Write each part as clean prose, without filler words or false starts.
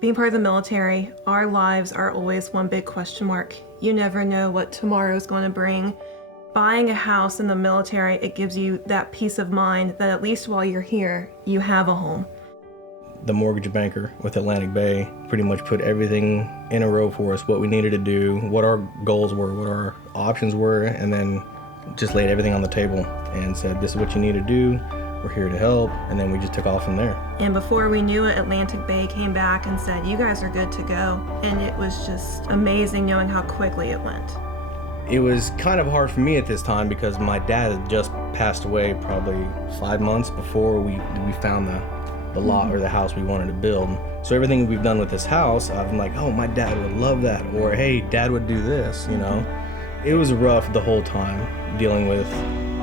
Being part of the military, our lives are always one big question mark. You never know what tomorrow's going to bring. Buying a house in the military, it gives you that peace of mind that at least while you're here, you have a home. The mortgage banker with Atlantic Bay pretty much put everything in a row for us, what we needed to do, what our goals were, what our options were, and then just laid everything on the table and said, this is what you need to do, we're here to help, and then we just took off from there. And before we knew it, Atlantic Bay came back and said, you guys are good to go. And it was just amazing knowing how quickly it went. It was kind of hard for me at this time because my dad had just passed away probably 5 months before we found the lot or the house we wanted to build. So everything we've done with this house, I'm like, oh, my dad would love that, or hey, dad would do this, you know. It was rough the whole time dealing with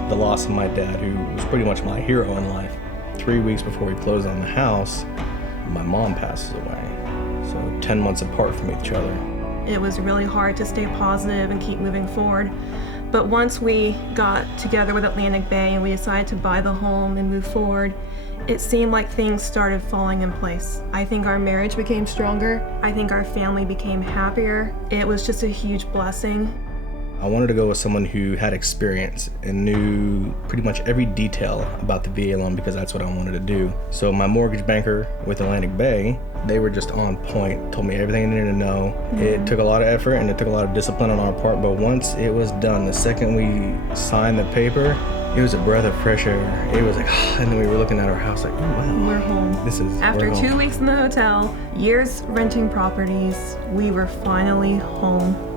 the loss of my dad, who was pretty much my hero in life. 3 weeks before we closed on the house, my mom passes away. So 10 months apart from each other. It was really hard to stay positive and keep moving forward. But once we got together with Atlantic Bay and we decided to buy the home and move forward, it seemed like things started falling in place. I think our marriage became stronger. I think our family became happier. It was just a huge blessing. I wanted to go with someone who had experience and knew pretty much every detail about the VA loan because that's what I wanted to do. So my mortgage banker with Atlantic Bay, they were just on point, told me everything I needed to know. It took a lot of effort and it took a lot of discipline on our part, but once it was done, the second we signed the paper, it was a breath of fresh air. It was like, and then we were looking at our house like, oh wow. We're home. After 2 weeks in the hotel, years renting properties, we were finally home.